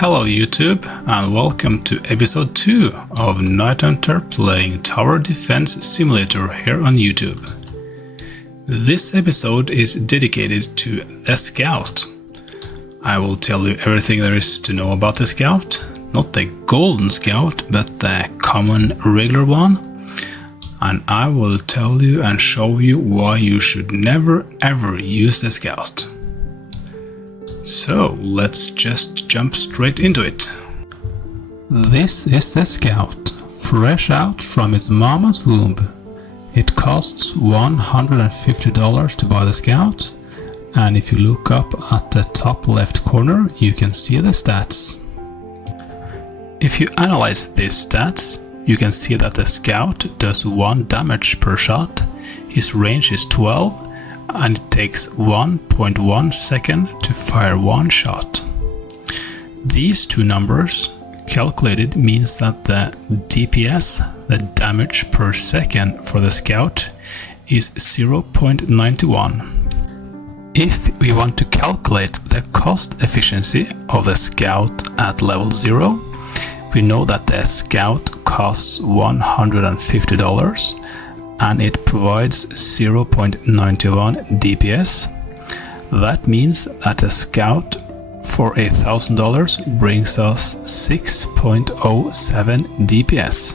Hello YouTube and welcome to episode 2 of Night Hunter playing Tower Defense Simulator here on YouTube. This episode is dedicated to the Scout. I will tell you everything there is to know about the Scout, not the Golden Scout but the common regular one, and I will tell you and show you why you should never ever use the Scout. So let's just jump straight into it. This is the Scout, fresh out from its mama's womb. It costs $150 to buy the Scout, and if you look up at the top left corner you can see the stats. If you analyze these stats, you can see that the Scout does 1 damage per shot, his range is 12, and it takes 1.1 second to fire 1 shot. These two numbers calculated means that the DPS, the damage per second for the Scout, is 0.91. If we want to calculate the cost efficiency of the Scout at level 0, we know that the Scout costs $150 and it provides 0.91 DPS. That means that a Scout for $1,000 brings us 6.07 DPS.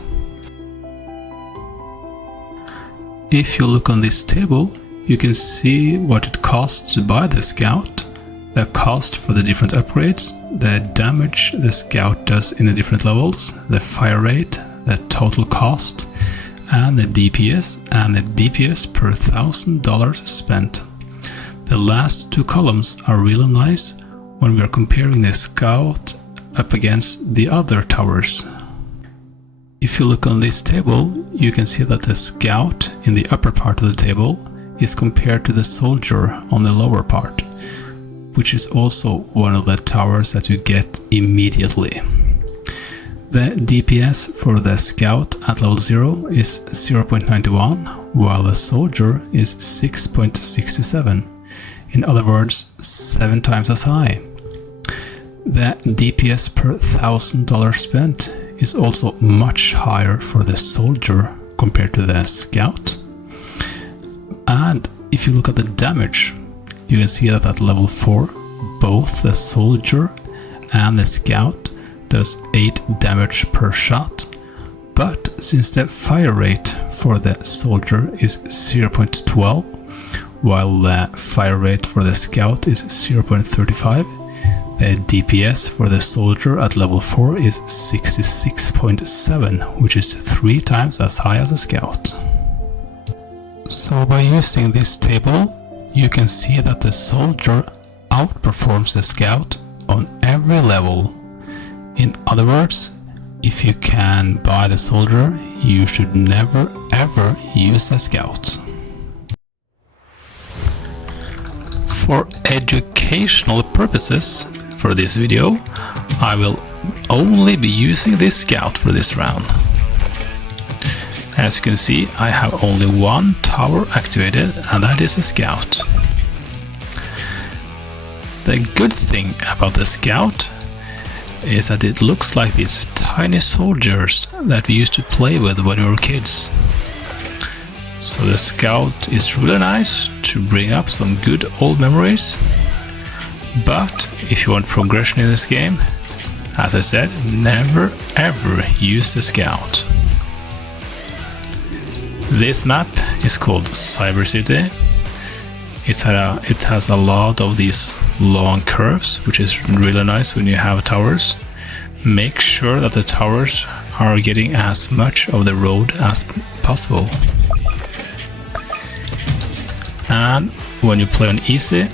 If you look on this table, you can see what it costs to buy the Scout, the cost for the different upgrades, the damage the Scout does in the different levels, the fire rate, the total cost, and the DPS per $1,000 spent. The last two columns are really nice when we are comparing the Scout up against the other towers. If you look on this table, you can see that the Scout in the upper part of the table is compared to the Soldier on the lower part, which is also one of the towers that you get immediately. The DPS for the Scout at level 0 is 0.91, while the Soldier is 6.67. In other words, 7 times as high. The DPS per $1,000 spent is also much higher for the Soldier compared to the Scout. And if you look at the damage, you can see that at level 4, both the Soldier and the Scout does 8 damage per shot, but since the fire rate for the Soldier is 0.12, while the fire rate for the Scout is 0.35, the DPS for the Soldier at level 4 is 66.7, which is 3 times as high as the Scout. So by using this table, you can see that the Soldier outperforms the Scout on every level. In other words, if you can buy the Soldier, you should never ever use the Scout. For educational purposes for this video, I will only be using this Scout for this round. As you can see, I have only 1 tower activated, and that is the Scout. The good thing about the Scout is that it looks like these tiny soldiers that we used to play with when we were kids. So the Scout is really nice to bring up some good old memories, but if you want progression in this game, as I said, never ever use the Scout. This map is called Cyber City. It has a lot of these long curves, which is really nice when you have towers. Make sure that the towers are getting as much of the road as possible. And when you play on easy,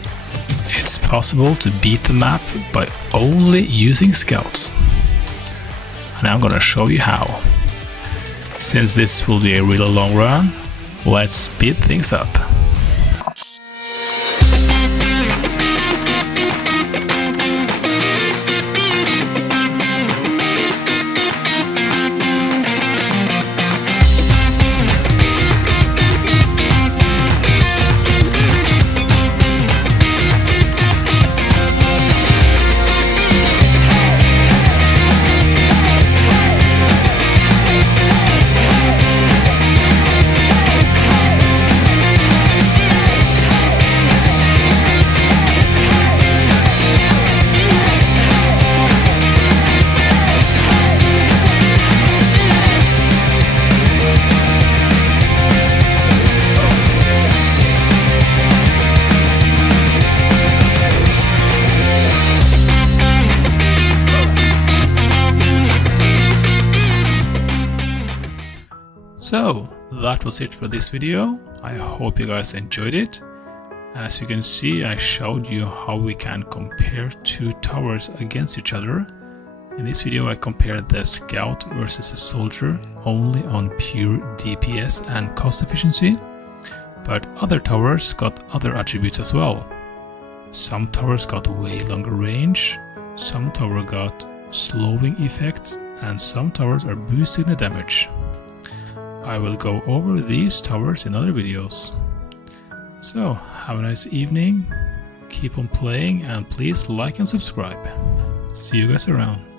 it's possible to beat the map by only using Scouts. And I'm gonna show you how. Since this will be a really long run, let's speed things up. So that was it for this video. I hope you guys enjoyed it. As you can see, I showed you how we can compare two towers against each other. In this video I compared the scout versus a soldier only on pure DPS and cost efficiency, but other towers got other attributes as well. Some towers got way longer range, some tower got slowing effects, and some towers are boosting the damage. I will go over these towers in other videos. So have a nice evening, keep on playing, and please like and subscribe. See you guys around.